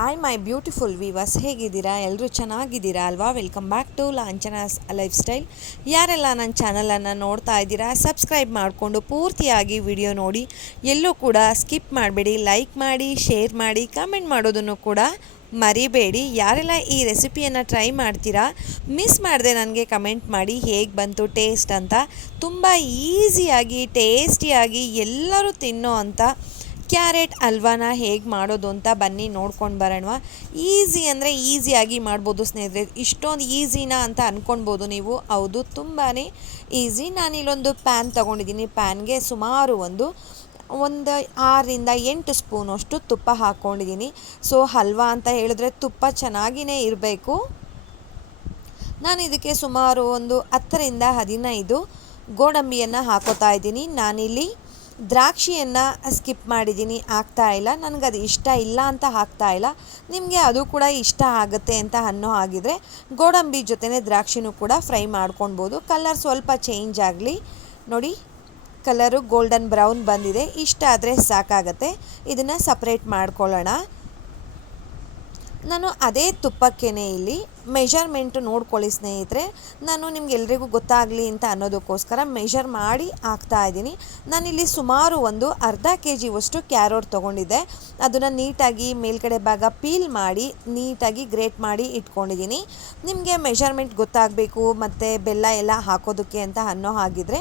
I my beautiful viewers ಹೇಗಿದ್ದೀರಾ? ಎಲ್ಲರೂ ಚೆನ್ನಾಗಿದ್ದೀರಾ ಅಲ್ವಾ? Welcome back to Lanchana's lifestyle ಯಾರೆಲ್ಲ ನನ್ನ ಚಾನಲನ್ನು ನೋಡ್ತಾ ಇದ್ದೀರಾ ಸಬ್ಸ್ಕ್ರೈಬ್ ಮಾಡಿಕೊಂಡು ಪೂರ್ತಿಯಾಗಿ ವಿಡಿಯೋ ನೋಡಿ. ಎಲ್ಲೂ ಕೂಡ ಸ್ಕಿಪ್ ಮಾಡಬೇಡಿ ಲೈಕ್ ಮಾಡಿ ಶೇರ್ ಮಾಡಿ ಕಮೆಂಟ್ ಮಾಡೋದನ್ನು ಕೂಡ ಮರಿಬೇಡಿ. ಯಾರೆಲ್ಲ ಈ ರೆಸಿಪಿಯನ್ನು ಟ್ರೈ ಮಾಡ್ತೀರಾ ಮಿಸ್ ಮಾಡಿದೆ ನನಗೆ ಕಮೆಂಟ್ ಮಾಡಿ, ಹೇಗೆ ಬಂತು ಟೇಸ್ಟ್ ಅಂತ. ತುಂಬ ಈಸಿಯಾಗಿ ಟೇಸ್ಟಿಯಾಗಿ ಎಲ್ಲರೂ ತಿನ್ನೋ ಅಂತ ಕ್ಯಾರೆಟ್ ಹಲ್ವಾನ ಹೇಗೆ ಮಾಡೋದು ಅಂತ ಬನ್ನಿ ನೋಡ್ಕೊಂಡು ಬರೋಣ. ಈಸಿ ಅಂದರೆ ಈಸಿಯಾಗಿ ಮಾಡ್ಬೋದು ಸ್ನೇಹಿತರೆ. ಇಷ್ಟೊಂದು ಈಸಿನಾ ಅಂತ ಅಂದ್ಕೊಳ್ಬೋದು ನೀವು. ಹೌದು ತುಂಬಾ ಈಸಿ. ನಾನಿಲ್ಲೊಂದು ಪ್ಯಾನ್ ತೊಗೊಂಡಿದ್ದೀನಿ. ಪ್ಯಾನ್ಗೆ ಸುಮಾರು ಒಂದು ಒಂದು ಆರರಿಂದ ಎಂಟು ಸ್ಪೂನಷ್ಟು ತುಪ್ಪ ಹಾಕ್ಕೊಂಡಿದ್ದೀನಿ ಸೊ, ಹಲ್ವಾ ಅಂತ ಹೇಳಿದ್ರೆ ತುಪ್ಪ ಚೆನ್ನಾಗಿಯೇ ಇರಬೇಕು. ನಾನು ಇದಕ್ಕೆ ಸುಮಾರು ಒಂದು ಹತ್ತರಿಂದ ಹದಿನೈದು ಗೋಡಂಬಿಯನ್ನು ಹಾಕೋತಾ ಇದ್ದೀನಿ. ನಾನಿಲ್ಲಿ ದ್ರಾಕ್ಷಿಯನ್ನು ಸ್ಕಿಪ್ ಮಾಡಿದ್ದೀನಿ. ಆಗ್ತಾ ಇಲ್ಲ. ನನಗೆ ಅದು ಇಷ್ಟ ಇಲ್ಲ ಅಂತ ಆಗ್ತಾ ಇಲ್ಲ. ನಿಮಗೆ ಅದು ಕೂಡ ಇಷ್ಟ ಆಗುತ್ತೆ ಅಂತ ಅನ್ನೋ ಹಾಗಿದ್ರೆ ಗೋಡಂಬಿ ಜೊತೆನೇ ದ್ರಾಕ್ಷಿನೂ ಕೂಡ ಫ್ರೈ ಮಾಡ್ಕೊಳ್ಬೋದು. ಕಲರ್ ಸ್ವಲ್ಪ ಚೇಂಜ್ ಆಗಲಿ. ನೋಡಿ ಕಲರು ಗೋಲ್ಡನ್ ಬ್ರೌನ್ ಬಂದಿದೆ. ಇಷ್ಟ ಆದರೆ ಸಾಕಾಗತ್ತೆ. ಇದನ್ನು ಸಪ್ರೇಟ್ ಮಾಡ್ಕೊಳ್ಳೋಣ. ನಾನು ಅದೇ ತುಪ್ಪಕ್ಕೇ ಇಲ್ಲಿ ಮೆಷರ್ಮೆಂಟು ನೋಡ್ಕೊಳ್ಳಿ ಸ್ನೇಹಿತರೆ. ನಾನು ನಿಮ್ಗೆ ಎಲ್ರಿಗೂ ಗೊತ್ತಾಗಲಿ ಅಂತ ಅನ್ನೋದಕ್ಕೋಸ್ಕರ ಮೆಷರ್ ಮಾಡಿ ಹಾಕ್ತಾ ಇದ್ದೀನಿ. ನಾನಿಲ್ಲಿ ಸುಮಾರು ಒಂದು ಅರ್ಧ ಕೆ ಜಿವಷ್ಟು ಕ್ಯಾರೋಟ್ ತೊಗೊಂಡಿದ್ದೆ. ಅದನ್ನು ನೀಟಾಗಿ ಮೇಲ್ಗಡೆ ಭಾಗ ಪೀಲ್ ಮಾಡಿ ನೀಟಾಗಿ ಗ್ರೇಟ್ ಮಾಡಿ ಇಟ್ಕೊಂಡಿದ್ದೀನಿ. ನಿಮಗೆ ಮೆಷರ್ಮೆಂಟ್ ಗೊತ್ತಾಗಬೇಕು, ಮತ್ತು ಬೆಲ್ಲ ಎಲ್ಲ ಹಾಕೋದಕ್ಕೆ ಅಂತ ಅನ್ನೋ ಹಾಗಿದ್ರೆ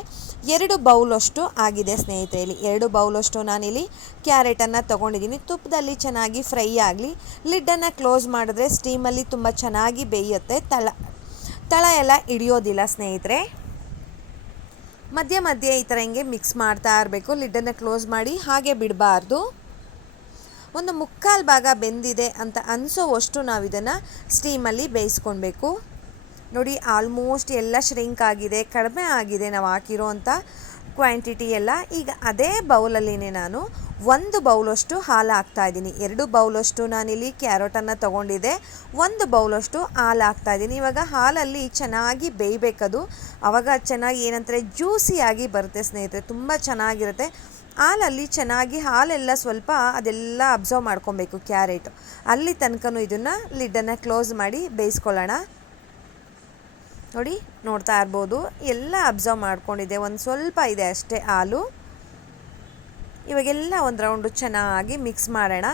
ಎರಡು ಬೌಲಷ್ಟು ಆಗಿದೆ ಸ್ನೇಹಿತರೆ ಇಲ್ಲಿ ಎರಡು ಬೌಲಷ್ಟು ನಾನಿಲ್ಲಿ ಕ್ಯಾರೆಟನ್ನು ತೊಗೊಂಡಿದ್ದೀನಿ. ತುಪ್ಪದಲ್ಲಿ ಚೆನ್ನಾಗಿ ಫ್ರೈ ಆಗಲಿ. ಲಿಡ್ಡನ್ನು ಕ್ಲೋಸ್ ಮಾಡಿದ್ರೆ ಸ್ಟೀಮಲ್ಲಿ ತುಂಬ ಚೆನ್ನಾಗಿ ಬೇಯುತ್ತೆ. ತಳ ತಳ ಎಲ್ಲ ಹಿಡಿಯೋದಿಲ್ಲ ಸ್ನೇಹಿತರೆ. ಮಧ್ಯೆ ಮಧ್ಯೆ ಈ ಥರ ಹಿಂಗೆ ಮಿಕ್ಸ್ ಮಾಡ್ತಾ ಇರಬೇಕು. ಲಿಡ್ಡನ್ನು ಕ್ಲೋಸ್ ಮಾಡಿ ಹಾಗೆ ಬಿಡಬಾರ್ದು. ಒಂದು ಮುಕ್ಕಾಲು ಭಾಗ ಬೆಂದಿದೆ ಅಂತ ಅನಿಸೋವಷ್ಟು ನಾವು ಇದನ್ನು ಸ್ಟೀಮಲ್ಲಿ ಬೇಯಿಸ್ಕೊಳ್ಬೇಕು ನೋಡಿ ಆಲ್ಮೋಸ್ಟ್ ಎಲ್ಲ ಶ್ರಿಂಕ್ ಆಗಿದೆ, ಕಡಿಮೆ ಆಗಿದೆ ನಾವು ಹಾಕಿರೋ ಅಂಥ ಕ್ವಾಂಟಿಟಿ ಎಲ್ಲ. ಈಗ ಅದೇ ಬೌಲಲ್ಲಿನೇ ನಾನು ಒಂದು ಬೌಲಷ್ಟು ಹಾಲು ಹಾಕ್ತಾ ಇದ್ದೀನಿ. ಎರಡು ಬೌಲಷ್ಟು ನಾನಿಲ್ಲಿ ಕ್ಯಾರೋಟನ್ನು ತೊಗೊಂಡಿದ್ದೆ. ಒಂದು ಬೌಲಷ್ಟು ಹಾಲು ಹಾಕ್ತಾ ಇದ್ದೀನಿ. ಇವಾಗ ಹಾಲಲ್ಲಿ ಚೆನ್ನಾಗಿ ಬೇಯಬೇಕದು. ಆವಾಗ ಚೆನ್ನಾಗಿ ಏನಂತಾರೆ, ಜ್ಯೂಸಿಯಾಗಿ ಬರುತ್ತೆ ಸ್ನೇಹಿತರೆ. ತುಂಬ ಚೆನ್ನಾಗಿರುತ್ತೆ. ಹಾಲಲ್ಲಿ ಚೆನ್ನಾಗಿ ಹಾಲೆಲ್ಲ ಸ್ವಲ್ಪ ಅದೆಲ್ಲ ಅಬ್ಸರ್ವ್ ಮಾಡ್ಕೊಬೇಕು ಕ್ಯಾರೆಟ್. ಅಲ್ಲಿ ತನಕನೂ ಇದನ್ನು ಲಿಡ್ಡನ್ನು ಕ್ಲೋಸ್ ಮಾಡಿ ಬೇಯಿಸ್ಕೊಳ್ಳೋಣ. ನೋಡಿ, ನೋಡ್ತಾ ಇರ್ಬೋದು. ಎಲ್ಲ ಅಬ್ಸರ್ವ್ ಮಾಡ್ಕೊಂಡಿದೆ. ಒಂದು ಸ್ವಲ್ಪ ಇದೆ ಅಷ್ಟೇ ಹಾಲು. ಇವಾಗೆಲ್ಲ ಒಂದು ರೌಂಡು ಚೆನ್ನಾಗಿ ಮಿಕ್ಸ್ ಮಾಡೋಣ.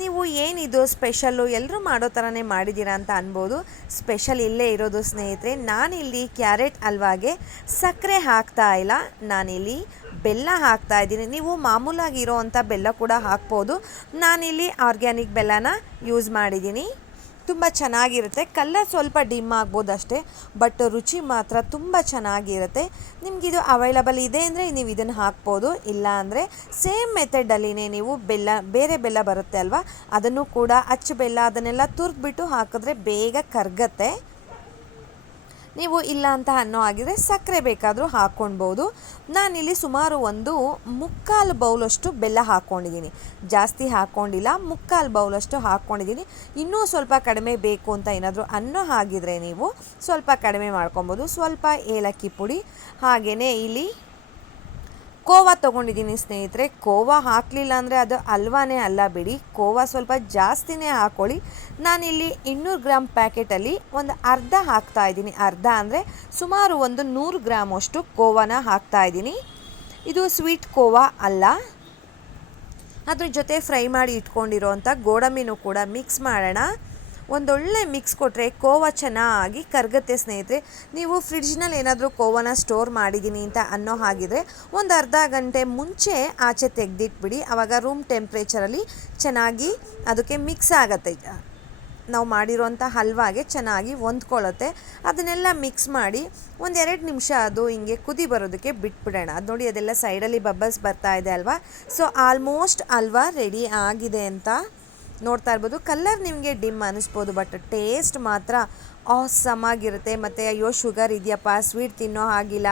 ನೀವು ಏನಿದು ಸ್ಪೆಷಲ್ಲು ಎಲ್ಲರೂ ಮಾಡೋ ಥರನೇ ಮಾಡಿದ್ದೀರಾ ಅಂತ ಅನ್ಬೋದು. ಸ್ಪೆಷಲ್ ಇಲ್ಲೇ ಇರೋದು ಸ್ನೇಹಿತರೆ, ನಾನಿಲ್ಲಿ ಕ್ಯಾರೆಟ್ ಹಲ್ವಾಗೆ ಸಕ್ಕರೆ ಹಾಕ್ತಾ ಇಲ್ಲ. ನಾನಿಲ್ಲಿ ಬೆಲ್ಲ ಹಾಕ್ತಾ ಇದ್ದೀನಿ. ನೀವು ಮಾಮೂಲಾಗಿ ಅಂಥ ಬೆಲ್ಲ ಕೂಡ ಹಾಕ್ಬೋದು. ನಾನಿಲ್ಲಿ ಆರ್ಗ್ಯಾನಿಕ್ ಬೆಲ್ಲನ ಯೂಸ್ ಮಾಡಿದ್ದೀನಿ. ತುಂಬ ಚೆನ್ನಾಗಿರುತ್ತೆ. ಕಲ್ಲರ್ ಸ್ವಲ್ಪ ಡಿಮ್ ಆಗ್ಬೋದು ಅಷ್ಟೇ ಬಟ್ ರುಚಿ ಮಾತ್ರ ತುಂಬ ಚೆನ್ನಾಗಿರುತ್ತೆ. ನಿಮಗಿದು ಅವೈಲಬಲ್ ಇದೆ ಅಂದರೆ ನೀವು ಇದನ್ನು ಹಾಕ್ಬೋದು. ಇಲ್ಲ ಅಂದರೆ ಸೇಮ್ ಮೆಥಡಲ್ಲಿನೇ ನೀವು ಬೆಲ್ಲ, ಬೇರೆ ಬೆಲ್ಲ ಬರುತ್ತೆ ಅಲ್ವಾ? ಅದನ್ನು ಕೂಡ ಅಚ್ಚು ಬೆಲ್ಲ ಅದನ್ನೆಲ್ಲ ತುರ್ದ್ಬಿಟ್ಟು ಹಾಕಿದ್ರೆ ಬೇಗ ಕರ್ಗತ್ತೆ. ನೀವು ಇಲ್ಲ ಅಂತ ಅನ್ನೋ ಆಗಿದ್ರೆ ಸಕ್ಕರೆ ಬೇಕಾದರೂ ಹಾಕ್ಕೊಳ್ಬೋದು ನಾನಿಲ್ಲಿ ಸುಮಾರು ಒಂದು ಮುಕ್ಕಾಲು ಬೌಲಷ್ಟು ಬೆಲ್ಲ ಹಾಕ್ಕೊಂಡಿದ್ದೀನಿ ಜಾಸ್ತಿ ಹಾಕ್ಕೊಂಡಿಲ್ಲ ಮುಕ್ಕಾಲು ಬೌಲಷ್ಟು ಹಾಕ್ಕೊಂಡಿದ್ದೀನಿ ಇನ್ನೂ ಸ್ವಲ್ಪ ಕಡಿಮೆ ಬೇಕು ಅಂತ ಏನಾದರೂ ಅನ್ನೋ ಹಾಗಿದ್ರೆ ನೀವು ಸ್ವಲ್ಪ ಕಡಿಮೆ ಮಾಡ್ಕೊಬೋದು ಸ್ವಲ್ಪ ಏಲಕ್ಕಿ ಪುಡಿ ಹಾಗೆಯೇ ಇಲ್ಲಿ ಕೋವಾ ತೊಗೊಂಡಿದ್ದೀನಿ ಸ್ನೇಹಿತರೆ. ಕೋವಾ ಹಾಕಲಿಲ್ಲ ಅಂದರೆ ಅದು ಅಲ್ವಾನೇ ಅಲ್ಲ ಬಿಡಿ. ಕೋವಾ ಸ್ವಲ್ಪ ಜಾಸ್ತಿನೇ ಹಾಕ್ಕೊಳ್ಳಿ ನಾನಿಲ್ಲಿ ಇನ್ನೂರು ಗ್ರಾಮ್ ಪ್ಯಾಕೆಟಲ್ಲಿ ಒಂದು ಅರ್ಧ ಹಾಕ್ತಾ ಇದ್ದೀನಿ. ಅರ್ಧ ಅಂದರೆ ಸುಮಾರು ಒಂದು ನೂರು ಗ್ರಾಮಷ್ಟು ಕೋವಾನ ಹಾಕ್ತಾ ಇದ್ದೀನಿ. ಇದು ಸ್ವೀಟ್ ಕೋವಾ ಅಲ್ಲ. ಅದ್ರ ಜೊತೆ ಫ್ರೈ ಮಾಡಿ ಇಟ್ಕೊಂಡಿರೋವಂಥ ಗೋಡಂಬಿನೂ ಕೂಡ ಮಿಕ್ಸ್ ಮಾಡೋಣ. ಒಂದೊಳ್ಳೆ ಮಿಕ್ಸ್ ಕೊಟ್ಟರೆ ಕೋವಾ ಚೆನ್ನಾಗಿ ಕರಗುತ್ತೆ ಸ್ನೇಹಿತರೆ. ನೀವು ಫ್ರಿಡ್ಜ್ನಲ್ಲಿ ಏನಾದರೂ ಕೋವನ ಸ್ಟೋರ್ ಮಾಡಿದ್ದೀನಿ ಅಂತ ಅನ್ನೋ ಹಾಗಿದ್ರೆ ಒಂದು ಅರ್ಧ ಗಂಟೆ ಮುಂಚೆ ಆಚೆ ತೆಗೆದಿಟ್ಬಿಡಿ. ಆವಾಗ ರೂಮ್ ಟೆಂಪ್ರೇಚರಲ್ಲಿ ಚೆನ್ನಾಗಿ ಅದಕ್ಕೆ ಮಿಕ್ಸ್ ಆಗುತ್ತೆ. ನಾವು ಮಾಡಿರೋಂಥ ಹಲ್ವಾಗೆ ಚೆನ್ನಾಗಿ ಹೊಂದ್ಕೊಳ್ಳುತ್ತೆ. ಅದನ್ನೆಲ್ಲ ಮಿಕ್ಸ್ ಮಾಡಿ ಒಂದೆರಡು ನಿಮಿಷ ಅದು ಹಿಂಗೆ ಕುದಿ ಬರೋದಕ್ಕೆ ಬಿಟ್ಬಿಡೋಣ. ಅದು ನೋಡಿ ಅದೆಲ್ಲ ಸೈಡಲ್ಲಿ ಬಬ್ಬಲ್ಸ್ ಬರ್ತಾ ಇದೆ ಅಲ್ವಾ? ಸೊ ಆಲ್ಮೋಸ್ಟ್ ಹಲ್ವಾ ರೆಡಿ ಆಗಿದೆ ಅಂತ ನೋಡ್ತಾ ಇರ್ಬೋದು. ಕಲರ್ ನಿಮಗೆ ಡಿಮ್ ಅನ್ನಿಸ್ಬೋದು ಬಟ್ ಟೇಸ್ಟ್ ಮಾತ್ರ ಆಸಮ್ ಆಗಿರುತ್ತೆ. ಮತ್ತು ಅಯ್ಯೋ ಶುಗರ್ ಇದೆಯಪ್ಪ ಸ್ವೀಟ್ ತಿನ್ನೋ ಹಾಗಿಲ್ಲ.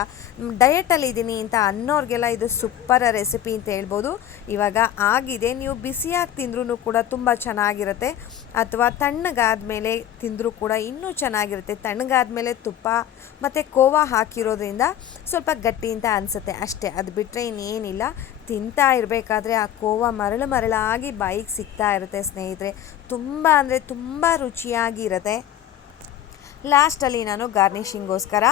ಡಯಟಲ್ಲಿ ಇದ್ದೀನಿ ಅಂತ ಅನ್ನೋರಿಗೆಲ್ಲ ಇದು ಸೂಪರ ರೆಸಿಪಿ ಅಂತ ಹೇಳ್ಬೋದು. ಇವಾಗ ಆಗಿದೆ. ನೀವು ಬಿಸಿಯಾಗಿ ತಿಂದ್ರೂ ಕೂಡ ತುಂಬ ಚೆನ್ನಾಗಿರುತ್ತೆ. ಅಥವಾ ತಣ್ಣಗಾದ ಮೇಲೆ ತಿಂದರೂ ಕೂಡ ಇನ್ನೂ ಚೆನ್ನಾಗಿರುತ್ತೆ. ತಣ್ಣಗಾದ ಮೇಲೆ ತುಪ್ಪ ಮತ್ತು ಕೋವಾ ಹಾಕಿರೋದ್ರಿಂದ ಸ್ವಲ್ಪ ಗಟ್ಟಿ ಅಂತ ಅನಿಸುತ್ತೆ. ಅಷ್ಟೇ, ಅದು ಬಿಟ್ಟರೆ ಇನ್ನೇನಿಲ್ಲ. ತಿಂತಾ ಇರಬೇಕಾದ್ರೆ ಆ ಕೋವಾ ಮರಳು ಮರಳಾಗಿ ಬಾಯಿಗೆ ಸಿಗ್ತಾ ಇರುತ್ತೆ ಸ್ನೇಹಿತರೆ. ತುಂಬ ಅಂದರೆ ತುಂಬ ರುಚಿಯಾಗಿರುತ್ತೆ ಲಾಸ್ಟಲ್ಲಿ ನಾನು ಗಾರ್ನಿಷಿಂಗೋಸ್ಕರ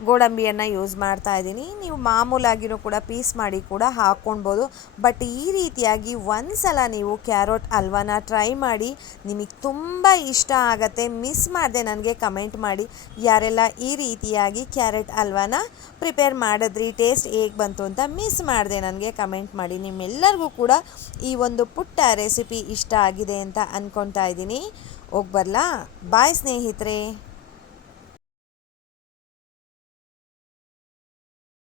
ಗೋಡಂಬಿಯನ್ನು ಯೂಸ್ ಮಾಡ್ತಾ ಇದ್ದೀನಿ. ನೀವು ಮಾಮೂಲಾಗಿನೂ ಕೂಡ ಪೀಸ್ ಮಾಡಿ ಕೂಡ ಹಾಕ್ಕೊಳ್ಬೋದು. ಬಟ್ ಈ ರೀತಿಯಾಗಿ ಒಂದು ಸಲ ನೀವು ಕ್ಯಾರೋಟ್ ಹಲ್ವಾನ ಟ್ರೈ ಮಾಡಿ, ನಿಮಗೆ ತುಂಬ ಇಷ್ಟ ಆಗುತ್ತೆ. ಮಿಸ್ ಮಾಡಿದೆ ನನಗೆ ಕಮೆಂಟ್ ಮಾಡಿ. ಯಾರೆಲ್ಲ ಈ ರೀತಿಯಾಗಿ ಕ್ಯಾರೆಟ್ ಹಲ್ವಾನ ಪ್ರಿಪೇರ್ ಮಾಡಿದ್ರಿ, ಟೇಸ್ಟ್ ಹೇಗೆ ಬಂತು ಅಂತ ಮಿಸ್ ಮಾಡಿದೆ ನನಗೆ ಕಮೆಂಟ್ ಮಾಡಿ. ನಿಮ್ಮೆಲ್ಲರಿಗೂ ಕೂಡ ಈ ಒಂದು ಪುಟ್ಟ ರೆಸಿಪಿ ಇಷ್ಟ ಆಗಿದೆ ಅಂತ ಅಂದ್ಕೊತಾ ಇದ್ದೀನಿ. ಹೋಗಿ ಬರಲಾ? ಬಾಯ್ ಸ್ನೇಹಿತರೆ.